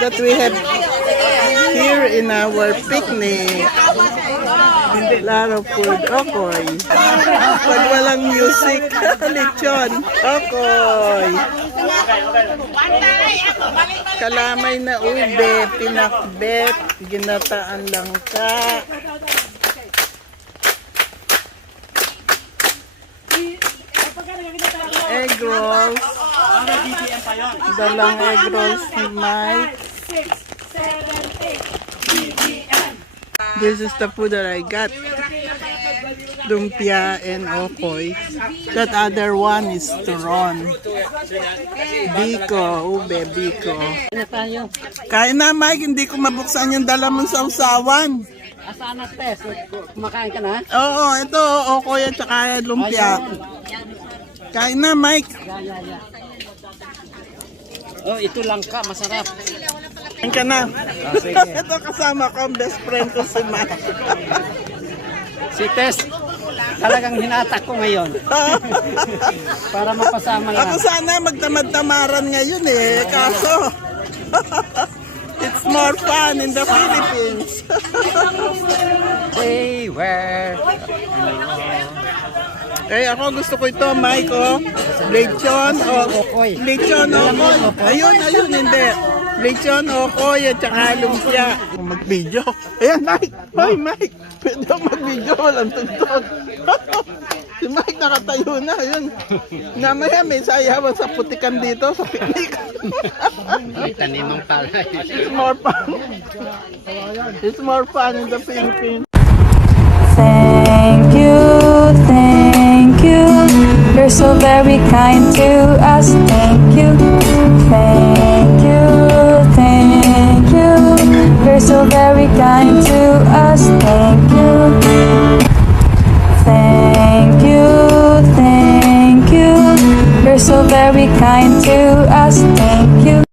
that we have here in our picnic. A lot of food. Okoy. Pag walang music, lechon. Okoy. Kalamay na ube, pinakbet, ginataan langka. Egg rolls. Dalang egg rolls ni Mike. This is the food that I got. Lumpia and okoy. That other one is turon. Biko, ube, biko. Kain na, Mike. Hindi ko mabuksan yung dala mong sausawan. Asana test. Kumakain ka na? Oo, ito, okoy at saka lumpia. Kain na, Mike. Oh, ito lang ka, masarap. Kain ka na. Ito kasama ko, ang best friend ko si Mike. Si Tess, talagang hinatak ko ngayon. Para mapasama lang. Ako sana magtamad-tamaran ngayon eh, kaso it's more fun in the Philippines. Hey, where? Eh ako gusto ko ito, Mike, oh. Lechon, Okoy. Lechon, okoy. Ayun, hindi. Lechon, okoy, at saka lumpia. Mag-video. Ayan, Mike. Hoy, Mike. Pwede ako mag-video. Walang tugtog. Si Mike nakatayo na. Ayun. Namaya may sayawan sa putikan dito, sa picnic. May tanimang palay. It's more fun. It's more fun in the Philippines. Thank you. You're so very kind to us. Thank you. You're so very kind to us. Thank you. You're so very kind to us. Thank you.